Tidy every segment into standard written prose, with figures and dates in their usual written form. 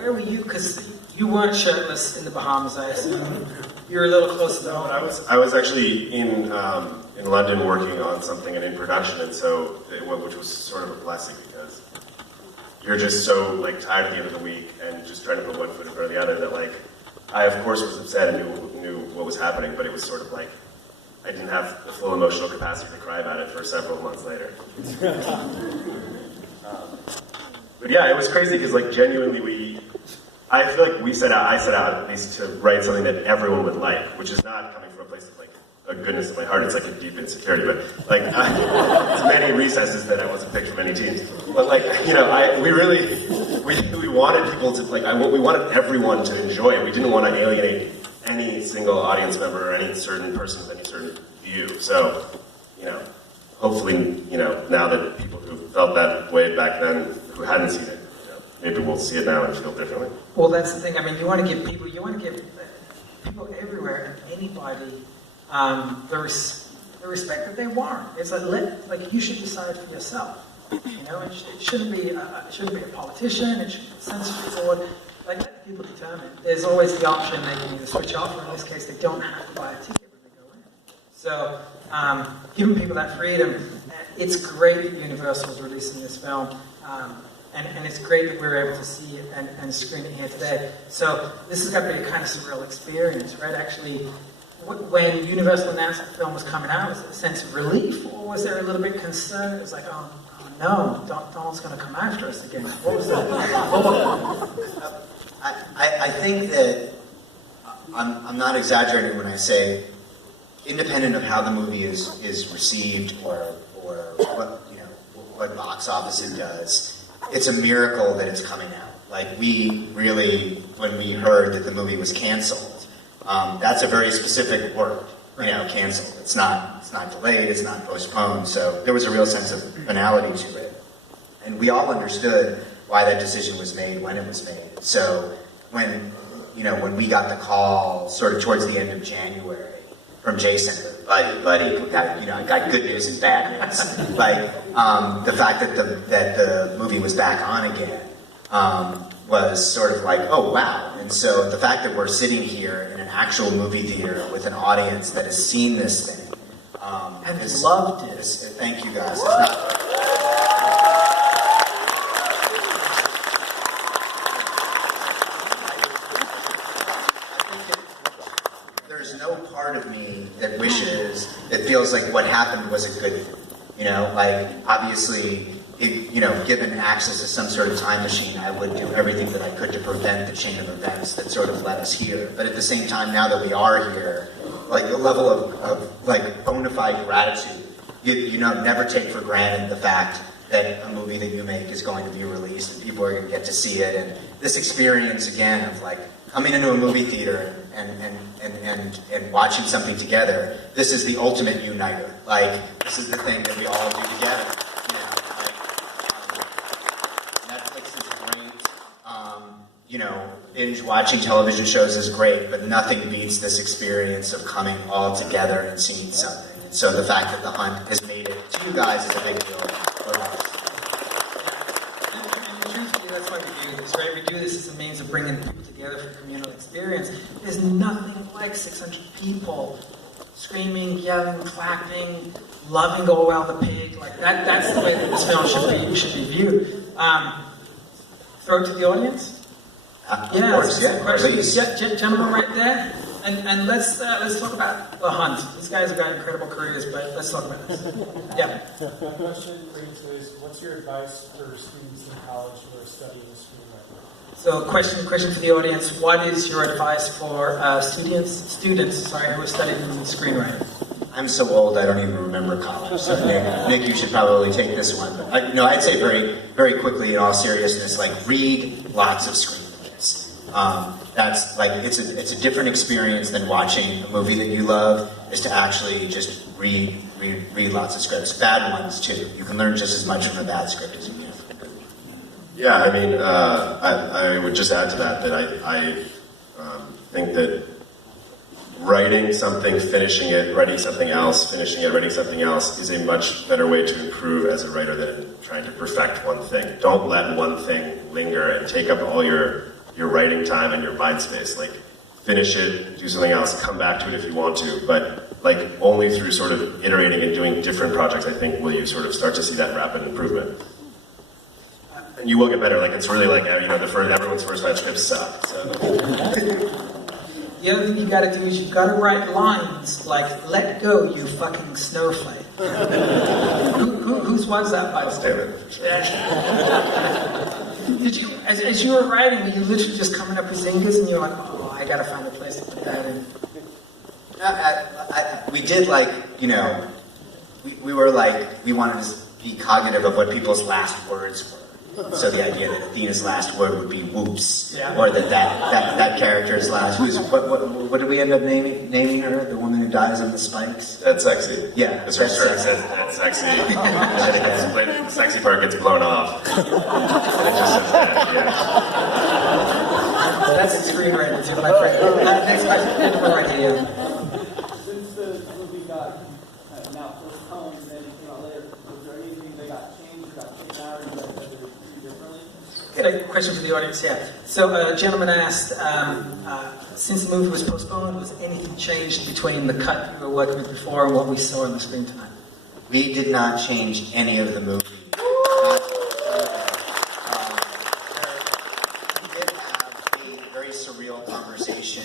where were you? Because you weren't shirtless in the Bahamas, I assume. You were a little closer to home. I was actually in London working on something and in production, and so which was sort of a blessing because you're just so like tired at the end of the week and just trying to put one foot in front of the other that like I of course was upset and knew what was happening, but it was sort of like I didn't have the full emotional capacity to cry about it for several months later. But yeah, it was crazy because like genuinely I feel like I set out at least to write something that everyone would like, which is not coming from a place of like a goodness of my heart. It's like a deep insecurity, but like it's many recesses that I wasn't picked from any teams. But like we wanted people to like we wanted everyone to enjoy it. We didn't want to alienate any single audience member or any certain person with any certain view. So hopefully now that people who felt that way back then who hadn't seen it. Maybe we'll see it now and feel differently. Well, that's the thing. I mean, you want to give people everywhere and anybody the respect that they want. It's like you should decide for yourself. It shouldn't be a politician. It shouldn't be a censorship board. Like let people determine. There's always the option they can either switch off, or in this case, they don't have to buy a ticket when they go in. So giving people that freedom. It's great that Universal is releasing this film. And it's great that we're able to see it and screen it here today. So this has got to be a kind of surreal experience, right? Actually, when Universal announced the film was coming out, was it a sense of relief, or was there a little bit of concern? It was like, oh no, Donald's going to come after us again. What was that? I think that I'm not exaggerating when I say, independent of how the movie is received or what box office it does. It's a miracle that it's coming out. Like we really, when we heard that the movie was canceled, that's a very specific word. Canceled. It's not delayed. It's not postponed. So there was a real sense of finality to it, and we all understood why that decision was made when it was made. So when we got the call, sort of towards the end of January, from Jason, buddy, I got good news and bad news. Like the fact that the movie was back on again was sort of like, oh wow. And so the fact that we're sitting here in an actual movie theater with an audience that has seen this thing and loved it. Thank you guys. Of me that feels like what happened was a good thing. Like obviously, given access to some sort of time machine, I would do everything that I could to prevent the chain of events that sort of led us here. But at the same time, now that we are here, like the level of like bona fide gratitude, never take for granted the fact that a movie that you make is going to be released and people are going to get to see it. And this experience again of like coming into a movie theater and watching something together, this is the ultimate uniter. Like, this is the thing that we all do together. Netflix is great. Binge watching television shows is great, but nothing beats this experience of coming all together and seeing something. And so the fact that The Hunt has made it to you guys is a big deal for us. And truthfully, that's why we do this, right? We do this as a means of bringing people together for communal experience. There's nothing like 600 people screaming, yelling, clapping, loving Go Well the Pig. Like that's the way that this film should be viewed. Throw it to the audience. Of course, Gentleman right there. And let's talk about The Hunt. These guys have got incredible careers, but let's talk about this. Yeah. My question for you two is, what's your advice for students in college who are studying screenwriting? So, question for the audience: what is your advice for students who are studying screenwriting? I'm so old I don't even remember college. So Nick, you should probably take this one. But I'd say very, very quickly, in all seriousness, like read lots of screenplays. That's like it's a different experience than watching a movie that you love. Is to actually just read lots of scripts, bad ones too. You can learn just as much from a bad script as you can from a good one. Yeah, I mean, I would just add to that I think that writing something, finishing it, writing something else, finishing it, writing something else is a much better way to improve as a writer than trying to perfect one thing. Don't let one thing linger and take up all your your writing time and your mind space. Like, finish it, do something else, come back to it if you want to, but like only through sort of iterating and doing different projects, I think, will you sort of start to see that rapid improvement. And you will get better. Like, it's really like, you know, everyone's first 5 scripts suck. So. The other thing you gotta do is you've gotta write lines like, let go, you fucking snowflake. Whose was that, by the way? Did you, as you were writing, were you literally just coming up with zingers and you're like, oh, I gotta find a place to put that in? We did like, you know, we were like, we wanted to be cognitive of what people's last words were. So the idea that Athena's last word would be whoops, or that character's last. What did we end up naming her? The woman who dies on the spikes. That's sexy. Yeah, that's sexy. That's sexy. The sexy part gets blown off. It just says that, yeah. That's a screenwriter too, my friend. Next question, right here. Since the movie got now postponed and then it came out later, was there anything that got changed or got taken out or that they do differently? Okay, a question for the audience, yeah. So a gentleman asked, since the movie was postponed, was anything changed between the cut you were working with before and what we saw on the screen tonight? We did not change any of the movie. We did have a very surreal conversation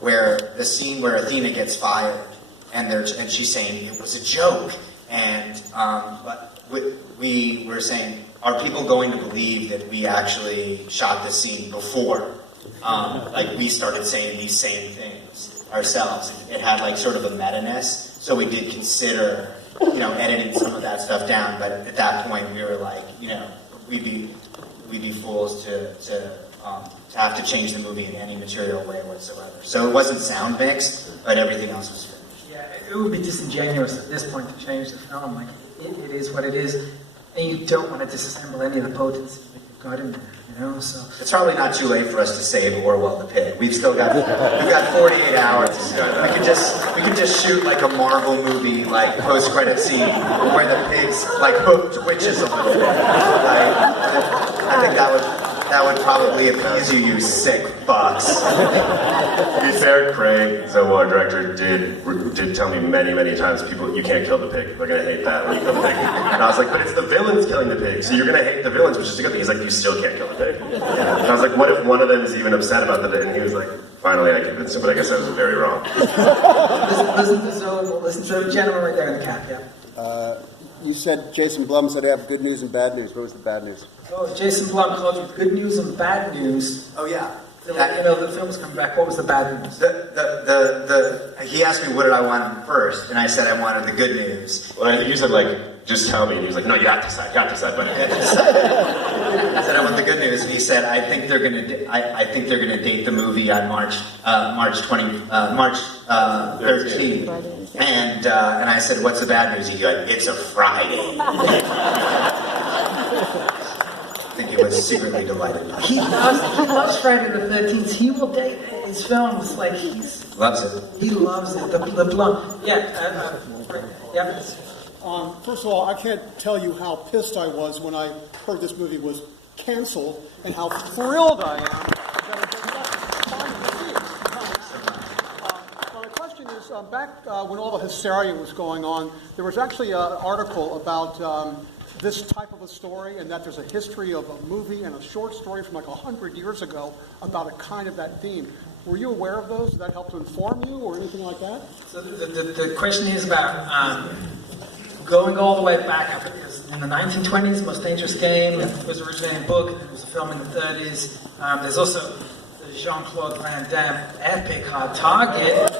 where the scene where Athena gets fired and she's saying it was a joke, and but we were saying, are people going to believe that we actually shot this scene before? Like we started saying these same things ourselves. It had like sort of a meta-ness, so we did consider, you know, editing some of that stuff down. But at that point, we were like, you know, we'd be fools to have to change the movie in any material way whatsoever. So it wasn't sound mixed, but everything else was finished. Yeah, it would be disingenuous at this point to change the film. Like, it is what it is, and you don't want to disassemble any of the potency that you've got in there, you know, so... It's probably not too late for us to save Orwell the Pig. We've got 48 hours. We could just shoot like a Marvel movie, like post-credit scene where the pig's like hook twitches a little bit. I think that would probably appease you, you sick fucks. To be fair, Craig, Zoe, our director, did tell me many, many times, people, you can't kill the pig. They're gonna hate that when you kill the pig. And I was like, but it's the villains killing the pig, so you're gonna hate the villains, which is a good thing. He's like, you still can't kill the pig. And I was like, what if one of them is even upset about the pig? And he was like, finally I convinced him, but I guess I was very wrong. Listen to the gentleman right there in the cap, yeah. You said Jason Blum said I have good news and bad news. What was the bad news? Oh, Jason Blum called you good news and bad news. Oh yeah. You know, the film's coming back. What was the bad news? He asked me what did I want first, and I said I wanted the good news. Well, I think you said, like, just tell me, and he was like, no, you have to decide, but... I said I want the good news, and he said, I think they're gonna date the movie on March 13th. And I said, what's the bad news? He goes, it's a Friday. I think he was secretly delighted. He loves Friday the 13th. He will date his films like Loves it. He loves it. The Blum. Yeah. Yeah. First of all, I can't tell you how pissed I was when I heard this movie was canceled and how thrilled I am that it so my question is, back when all the hysteria was going on, there was actually an article about this type of a story, and that there's a history of a movie and a short story from like 100 years ago about a kind of that theme. Were you aware of those? Did that help to inform you or anything like that? So the question is about going all the way back, because in the 1920s, Most Dangerous Game was originally a book, there was a film in the 30s. There's also the Jean-Claude Van Damme epic Hard Target.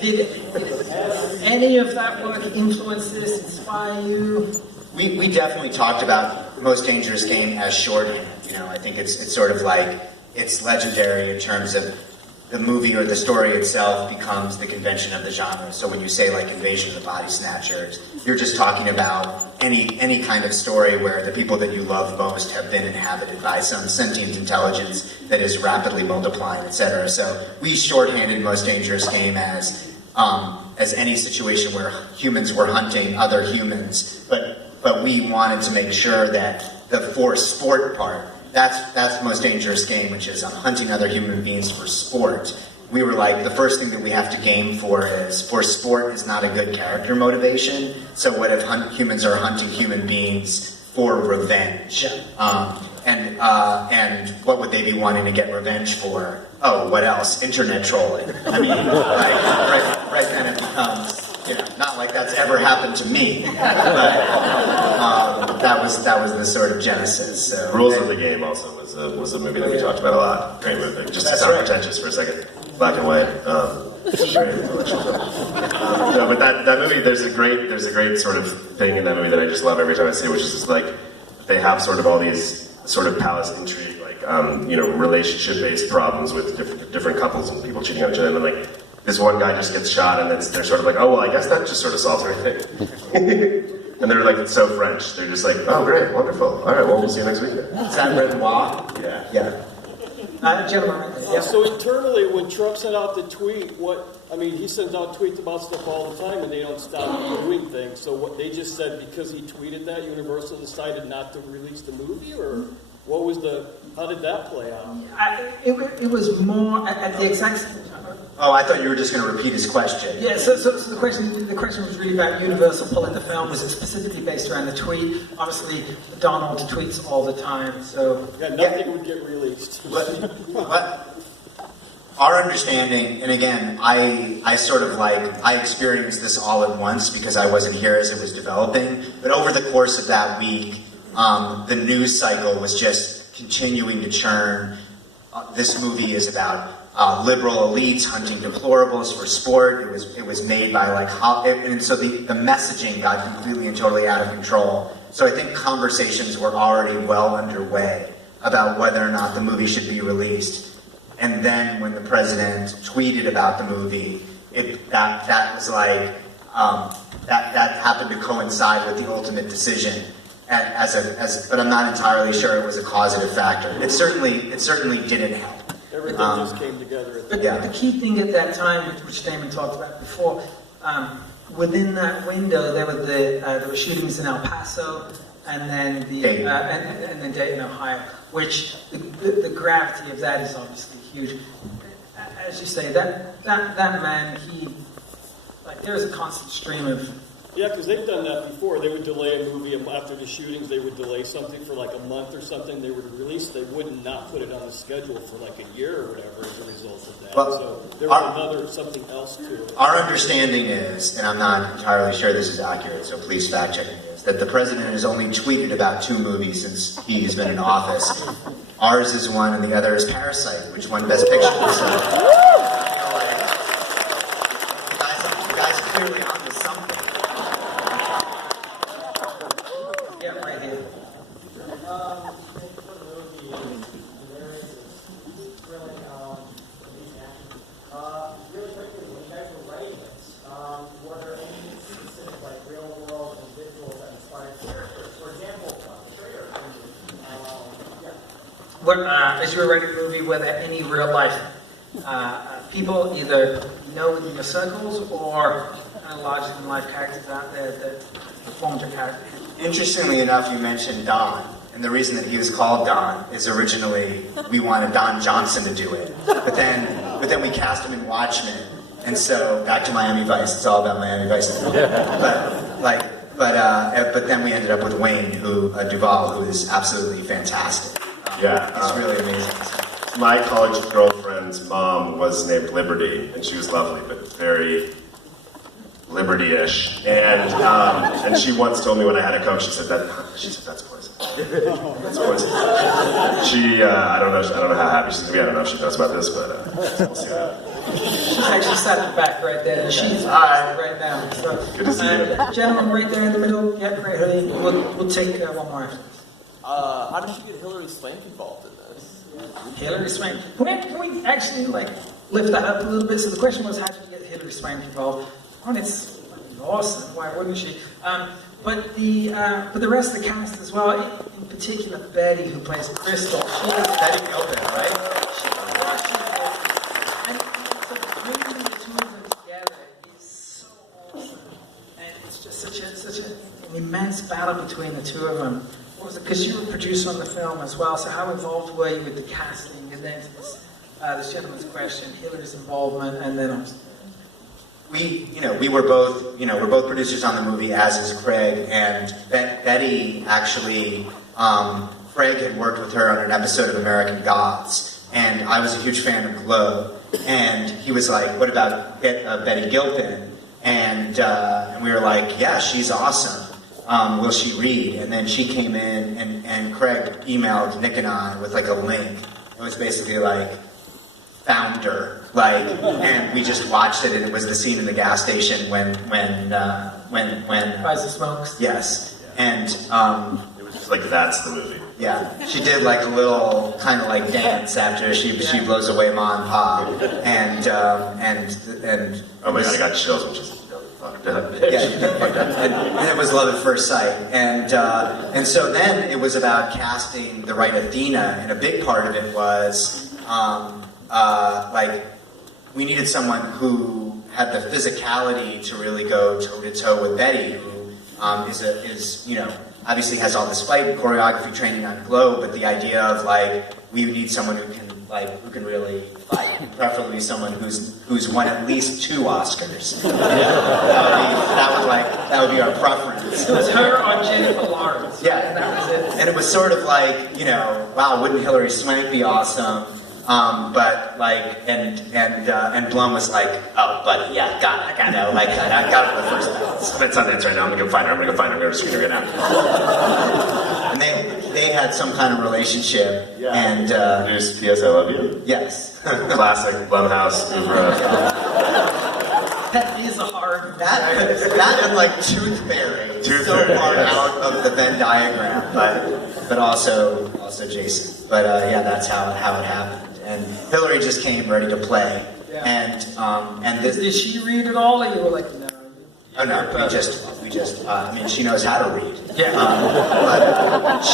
Did any of that work influence this, inspire you? We definitely talked about Most Dangerous Game as shorthand. You know, I think it's sort of like, it's legendary in terms of the movie or the story itself becomes the convention of the genre. So when you say like Invasion of the Body Snatchers, you're just talking about any kind of story where the people that you love most have been inhabited by some sentient intelligence that is rapidly multiplying, etc. So we shorthanded Most Dangerous Game as any situation where humans were hunting other humans, but we wanted to make sure that the for sport part. That's the most dangerous game, which is hunting other human beings for sport. We were like, the first thing that we have to game for sport is not a good character motivation. So what if humans are hunting human beings for revenge? And what would they be wanting to get revenge for? Oh, what else? Internet trolling. I mean, right then it becomes, not like that's ever happened to me, but that was the sort of genesis. So, Rules of the Game also was a movie that we talked about a lot. Great movie. Just to sound pretentious for a second. Black and white. Very intellectual film. No, but that movie, there's a great sort of thing in that movie that I just love every time I see it, which is just like they have sort of all these sort of palace intrigue, like relationship-based problems with different couples and people cheating on each other, and then like this one guy just gets shot, and then they're sort of like, oh well, I guess that just sort of solves everything. And they're like, it's so French. They're just like, oh great, wonderful. All right, well we'll see you next week. Is that Renoir? Yeah. Gentlemen, So internally, when Trump sent out the tweet, he sends out tweets about stuff all the time, and they don't stop doing things. So what they just said, because he tweeted that, Universal decided not to release the movie, or how did that play out? it was more at the exact same time. Oh, I thought you were just going to repeat his question. Yeah, so the question was really about Universal pulling the film. Was it specifically based around the tweet? Obviously, Donald tweets all the time, so... Yeah, nothing would get released. But our understanding, and again, I experienced this all at once because I wasn't here as it was developing, but over the course of that week, the news cycle was just continuing to churn. This movie is about liberal elites hunting deplorables for sport. It was made by and so the messaging got completely and totally out of control. So I think conversations were already well underway about whether or not the movie should be released. And then when the president tweeted about the movie, that happened to coincide with the ultimate decision. But I'm not entirely sure it was a causative factor. It certainly didn't help. Everything just came together at the But the key thing at that time, which Damon talked about before, within that window there were shootings in El Paso, and then and then Dayton, Ohio, which the gravity of that is obviously huge. As you say, that man, there's a constant stream of... Yeah, because they've done that before. They would delay a movie after the shootings. They would delay something for like a month or something. They would release. They would not put it on the schedule for like a year or whatever as a result of that. Well, so there was something else to it. Our understanding is, and I'm not entirely sure this is accurate, so please fact check me, is that the president has only tweeted about 2 movies since he's been in office. Ours is one, and the other is Parasite, which won Best Picture. So, you guys are clearly onto something. As you were writing the movie, were there any real life people either within your circles or larger than life characters out there that formed your character? Interestingly enough, you mentioned Don, and the reason that he was called Don is originally we wanted Don Johnson to do it, but then we cast him in Watchmen, and so back to Miami Vice. It's all about Miami Vice. But then we ended up with Wayne Duvall, who is absolutely fantastic. It's really amazing. My college girlfriend's mom was named Liberty, and she was lovely, but very Liberty-ish. And she once told me when I had a Coke, she said that's poison. That's poison. I don't know how happy she's gonna be. I don't know if she knows about this, but we'll see that. She's actually sat in the back right there. She's right now. So, good to see you. Gentleman right there in the middle. Yeah, great. We'll take one more after this. How did you get Hillary Swank involved in this? Hillary Swank. Can we actually lift that up a little bit? So the question was, how did you get Hillary Swank involved? Well, it's awesome. Why wouldn't she? But the rest of the cast as well. In particular, Betty, who plays Crystal. She is Betty Gilpin, right? And so bringing the two of them together is so awesome. And it's just such an immense battle between the two of them. because you were a producer on the film as well, so how involved were you with the casting, and then this gentleman's question, Hillary's involvement, and then we were both, we're both producers on the movie, as is Craig, and Betty actually, Craig had worked with her on an episode of American Gods, and I was a huge fan of Glow, and he was like, what about Betty Gilpin? And we were like, yeah, she's awesome. Will she read? And then she came in, and Craig emailed Nick and I with like a link. It was basically like, found her, and we just watched it, and it was the scene in the gas station when Rise of Smokes. Yes, and It was just like, that's the movie. yeah, she did like a little kind of like dance after she blows away Ma and Pa, and Oh my god, I got chills, which is fucked up. and it was love at first sight, and so then it was about casting the right Athena, and a big part of it was like we needed someone who had the physicality to really go toe to toe with Betty, who is obviously has all this fight and choreography training on Glow, but the idea of like we would need someone who can really fight, preferably someone who's won at least 2 Oscars. That would be our preference. It was her on Jennifer Lawrence. Yeah, and that was it. and it was sort of like, wow, wouldn't Hilary Swank be awesome? But like, and Blum was like, oh, buddy, yeah, got it, I got it for the first bounce. That's on Sundance right now. I'm gonna go find her. I'm gonna go to screen her right now. And they had some kind of relationship, and Produce P.S. I Love You. yes, Classic Blumhouse. That is a hard. that and like Tooth Fairy, Tooth so Fairy, far yes. out of the Venn diagram, but also Jason. But yeah, that's how it happened. And Hillary just came ready to play, Yeah. and this. Did she read it all, or you were like, no? Oh no, we just. I mean, she knows how to read. Yeah. But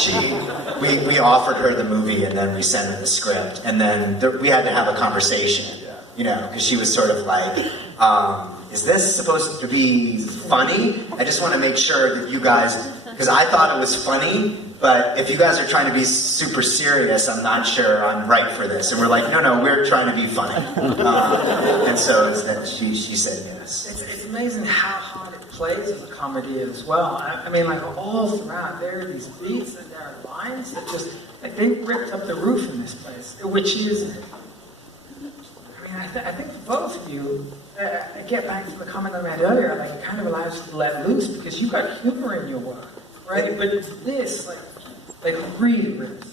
we offered her the movie, and then we sent her the script, and then we had to have a conversation. Because she was sort of like, is this supposed to be funny? I just want to make sure that you guys, because I thought it was funny, but if you guys are trying to be super serious, I'm not sure I'm right for this. And we're like, no, we're trying to be funny. And so she said yes. It's amazing how hard it plays as a comedy as well. I mean, like all throughout, there are these beats and there are lines that just, like, they ripped up the roof in this place, which is, I mean, I think for both of you, I get back to the comment I made earlier, like, it kind of allows you to let loose because you've got humor in your work, right? But this, like really rips.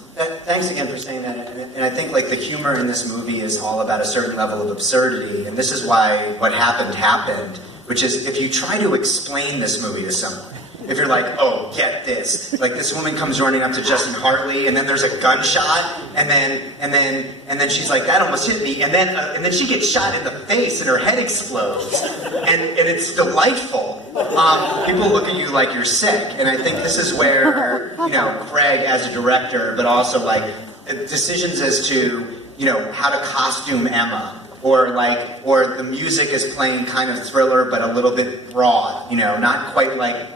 Thanks again for saying that. And I think like the humor in this movie is all about a certain level of absurdity. And this is why what happened, which is if you try to explain this movie to someone, if you're like, oh, get this. Like this woman comes running up to Justin Hartley, and then there's a gunshot, and then she's like, that almost hit me, and then she gets shot in the face, and her head explodes, and it's delightful. People look at you like you're sick, and I think this is where Craig as a director, but also like decisions as to how to costume Emma. Or the music is playing kind of Thriller, but a little bit broad, not quite like,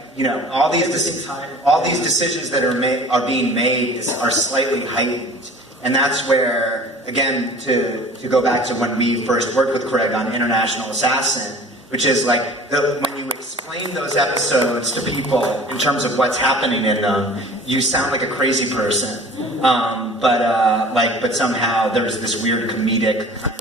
all these decisions that are being made are slightly heightened. And that's where, again, to go back to when we first worked with Craig on International Assassin, which is like, when you explain those episodes to people in terms of what's happening in them, you sound like a crazy person. But somehow there's this weird comedic kind of